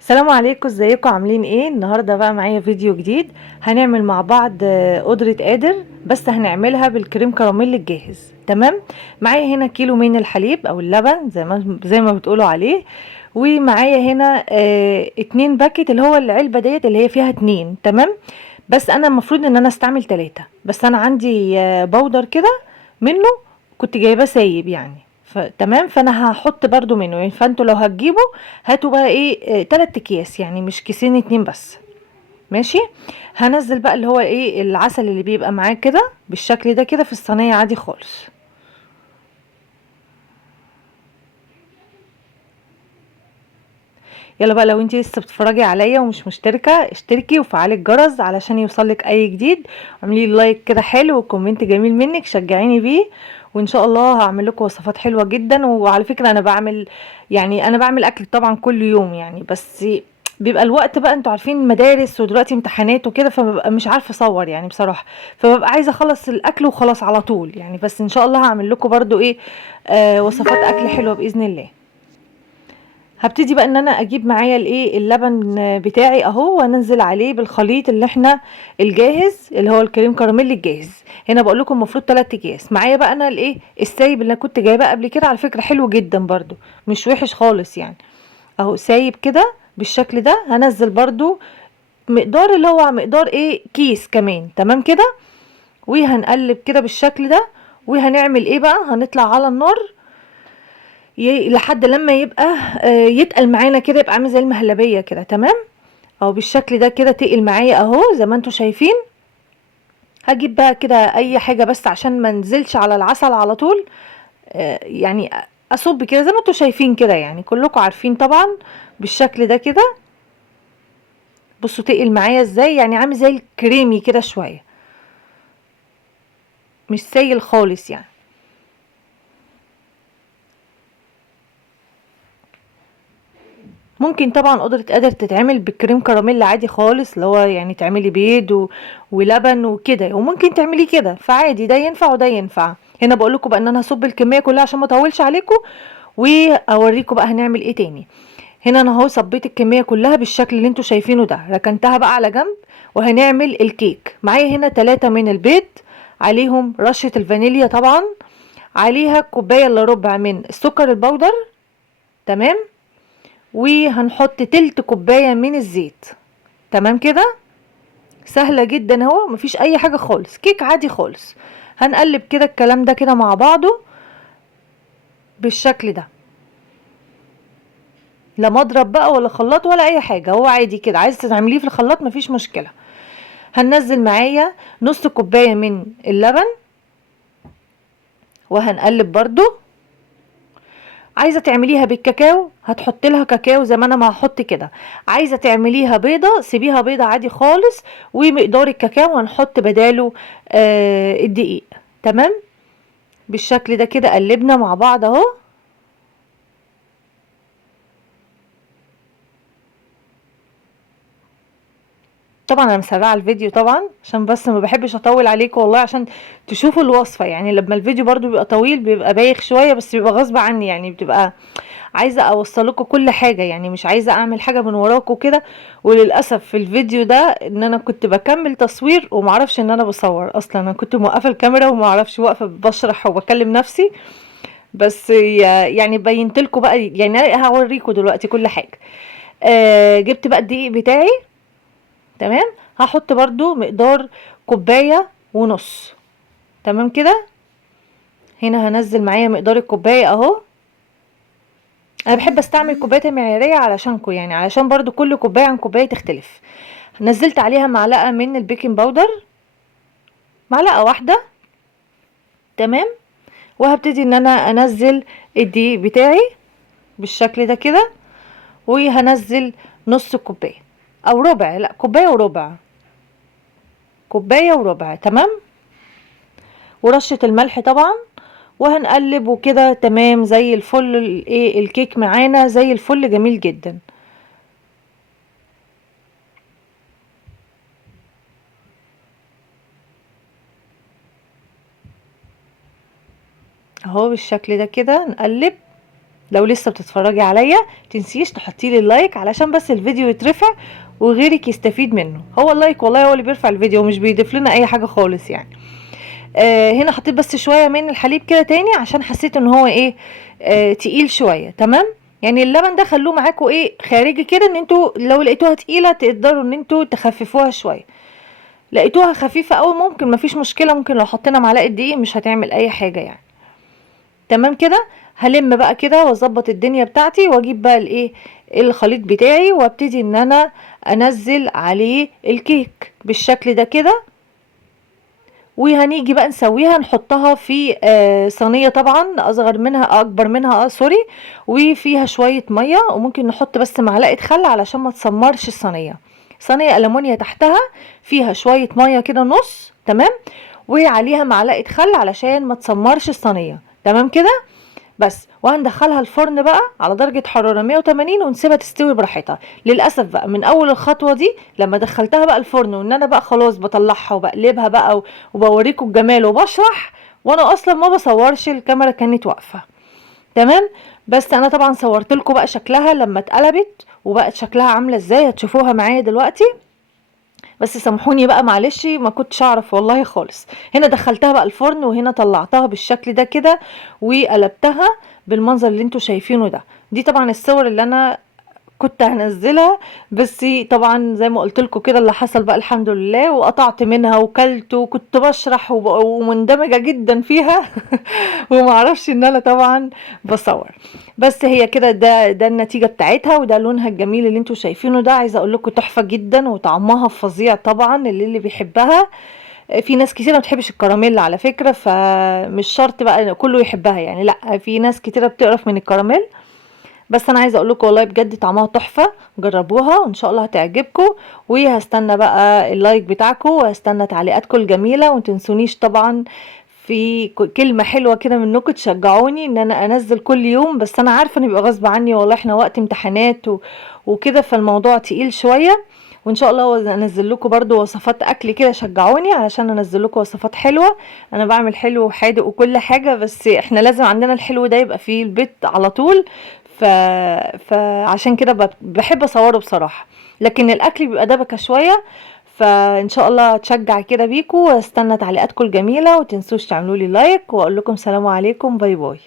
السلام عليكم، ازيكم؟ عاملين ايه؟ النهارده بقى معايا فيديو جديد. هنعمل مع بعض قدرة قادر، بس هنعملها بالكريم كراميل الجاهز. تمام. معايا هنا كيلو من الحليب او اللبن زي ما بتقولوا عليه. ومعايا هنا 2 باكت، اللي هو العلبة ديت اللي هي فيها 2. تمام. بس انا المفروض ان انا استعمل 3، بس انا عندي بودر كده منه، كنت جايباه سايب يعني. تمام. فانا هحط برضو منه يعني، فانتوا لو هتجيبوا هاتوا بقى ايه 3 اكياس، يعني مش كيسين 2 بس. ماشي. هنزل بقى اللي هو ايه العسل اللي بيبقى معاه كده بالشكل ده كده في الصينية عادي خالص. يلا بقى، لو انتي لسه بتتفرجي عليا ومش مشتركة اشتركي وفعلي الجرس علشان يوصلك اي جديد. اعملي لي لايك كده حلو وكومنت جميل منك شجعيني بيه. وان شاء الله هعمل لكم وصفات حلوة جدا. وعلى فكرة انا بعمل اكل طبعا كل يوم يعني، بس بيبقى الوقت بقى، انتوا عارفين مدارس ودلوقتي امتحانات وكده، فببقى مش عارفه اصور يعني بصراحه. فببقى عايزه اخلص الاكل وخلاص على طول يعني. بس ان شاء الله هعمل لكم برضو ايه وصفات اكل حلوه باذن الله. هبتدي بقى ان انا اجيب معايا الايه اللبن بتاعي اهو، وانزل عليه بالخليط اللي احنا الجاهز، اللي هو الكريم كراميل الجاهز. هنا بقول لكم المفروض 3 اكياس. معايا بقى انا الايه السايب اللي انا كنت جايباه قبل كده، على فكره حلو جدا برضو، مش وحش خالص يعني. اهو سايب كده بالشكل ده. هنزل برضو مقدار اللي هو مقدار ايه كيس كمان. تمام كده. وهنقلب كده بالشكل ده. وهنعمل ايه بقى، هنطلع على النار لحد لما يبقى يتقل معانا كده، يبقى عامل زي المهلبيه كده. تمام. اهو بالشكل ده كده تقل معايا اهو زي ما انتم شايفين. هجيب بقى كده اي حاجه بس عشان ما نزلش على العسل على طول. يعني اصب كده زي ما انتم شايفين كده، يعني كلكم عارفين طبعا. بالشكل ده كده. بصوا تقل معايا ازاي، يعني عامل زي الكريمي كده شويه، مش سايل خالص يعني. ممكن طبعا قدرة قادر تتعمل بالكريم كراميل عادي خالص، اللي هو يعني تعملي بيض ولبن وكده، وممكن تعملي كده، فعادي ده ينفع وده ينفع. هنا بقول لكم بقى ان انا هصب الكميه كلها عشان ما اطولش عليكم، واوريكم بقى هنعمل ايه تاني. هنا انا اهو صبيت الكميه كلها بالشكل اللي انتوا شايفينه ده، ركنتها بقى على جنب. وهنعمل الكيك. معايا هنا 3 من البيض، عليهم رشه الفانيليا طبعا، عليها كوبايه الا ربع من السكر البودر. تمام. وهنحط تلت كوباية من الزيت. تمام كده. سهلة جدا اهو، مفيش اي حاجة خالص، كيك عادي خالص. هنقلب كده الكلام ده كده مع بعضه بالشكل ده. لا مضرب بقى ولا خلاط ولا اي حاجة، هو عادي كده. عايز تعمليه في الخلاط مفيش مشكلة. هننزل معايا نص كوباية من اللبن. وهنقلب برضو. عايزه تعمليها بالكاكاو هتحط لها كاكاو زي ما انا ما هحط كده. عايزه تعمليها بيضه سيبيها بيضه عادي خالص. ومقدار الكاكاو هنحط بداله الدقيق. تمام. بالشكل ده كده قلبنا مع بعض اهو. طبعا انا مسرعه الفيديو طبعا عشان بس ما بحبش اطول عليكم والله، عشان تشوفوا الوصفه يعني. لما الفيديو برضو بيبقى طويل بيبقى بايخ شويه، بس بيبقى غصب عني يعني، بتبقى عايزه اوصلكوا كل حاجه يعني، مش عايزه اعمل حاجه من وراكوا كده. وللاسف في الفيديو ده ان انا كنت بكمل تصوير ومعرفش ان انا بصور اصلا. انا كنت موقفه الكاميرا ومعرفش، واقفه بشرح وبكلم نفسي. بس يعني بينت لكم بقى يعني، هوريكم دلوقتي كل حاجه. جبت بقى الدقيق بتاعي. تمام. هحط برضو مقدار كوبايه ونص. تمام كده. هنا هنزل معايا مقدار الكوبايه اهو. انا بحب استعمل كوبايه معياريه علشانكم يعني، علشان برضو كل كوبايه عن كوبايه تختلف. نزلت عليها معلقه من البيكنج باودر، معلقه واحده. تمام. وهبتدي ان انا انزل الدقيق بتاعي بالشكل ده كده. وهنزل نص كوبايه او ربع، لا كوبايه وربع، كوبايه وربع. تمام. ورشه الملح طبعا. وهنقلب وكده تمام زي الفل. الايه الكيك معانا زي الفل جميل جدا اهو بالشكل ده كده نقلب. لو لسه بتتفرجي عليا تنسيش تحطي لي اللايك علشان بس الفيديو يترفع وغيرك يستفيد منه. هو اللايك والله هو اللي بيرفع الفيديو ومش بيضيف لنا اي حاجه خالص يعني. هنا حطيت بس شويه من الحليب كده تاني عشان حسيت ان هو ايه تقيل شويه. تمام. يعني اللبن ده خلوه معاكم ايه خارجي كده، ان انتوا لو لقيتوها تقيله تقدروا ان انتوا تخففوها شويه. لقيتوها خفيفه قوي ممكن مفيش مشكله، ممكن لو حطينا معلقه دقيق مش هتعمل اي حاجه يعني. تمام كده. هلم بقى كده واظبط الدنيا بتاعتي واجيب بقى الايه الخليط بتاعي وابتدي ان انا انزل عليه الكيك بالشكل ده كده. وهنيجي بقى نسويها نحطها في صينيه طبعا اصغر منها اكبر منها سوري، وفيها شويه ميه، وممكن نحط بس معلقه خل علشان ما تسمرش الصينيه. صينيه ألمونيا تحتها فيها شويه ميه كده نص. تمام. وعليها معلقه خل علشان ما تسمرش الصينيه. تمام كده. بس وهندخلها الفرن بقى على درجة حرارة 180 ونسيبها تستوي براحتها. للأسف بقى من أول الخطوة دي لما دخلتها بقى الفرن وإن أنا بقى خلاص بطلعها وبقلبها بقى وبوريكم الجمال وبشرح، وأنا أصلا ما بصورش، الكاميرا كانت واقفة. تمام. بس أنا طبعا صورت لكم بقى شكلها لما اتقلبت وبقت شكلها عاملة ازاي، هتشوفوها معايا دلوقتي. بس سامحوني بقى معلش ما كنتش اعرف والله خالص. هنا دخلتها بقى الفرن وهنا طلعتها بالشكل ده كده وقلبتها بالمنظر اللي انتوا شايفينه ده. دي طبعا الصور اللي انا كنت هنزلها، بس طبعا زي ما قلت لكم كده اللي حصل بقى الحمد لله، وقطعت منها وكلت وكنت بشرح ومندمجة جدا فيها وما اعرفش ان انا طبعا بصور. بس هي كده ده النتيجة بتاعتها وده لونها الجميل اللي انتوا شايفينه ده. عايزة اقول لكم تحفة جدا وطعمها فظيع طبعا اللي بيحبها. في ناس كتيرة ما بتحبش الكراميل على فكرة، فمش شرط بقى كله يحبها يعني، لا في ناس كتيرة بتقرف من الكراميل. بس انا عايزه اقول لكم والله بجد طعمها تحفه، جربوها وان شاء الله هتعجبكم. وهستنى بقى اللايك بتاعكم وهستنى تعليقاتكم الجميله، ومتنسونيش طبعا في كلمه حلوه كده منكم تشجعوني ان انا انزل كل يوم. بس انا عارفه ان بيبقى غصب عني والله، احنا وقت امتحانات وكده فالموضوع تقيل شويه. وان شاء الله انزل لكم برضو وصفات اكل كده، شجعوني علشان انزل لكم وصفات حلوه. انا بعمل حلو وحادق وكل حاجه، بس احنا لازم عندنا الحلو ده يبقى في البيت على طول. ف... فعشان كده بحب اصوره بصراحه، لكن الاكل بيبقى دبكه شويه. فان شاء الله اتشجع كده بيكم واستنى تعليقاتكم الجميله، وتنسوش تعملوا لي لايك، واقول لكم سلام عليكم، باي باي.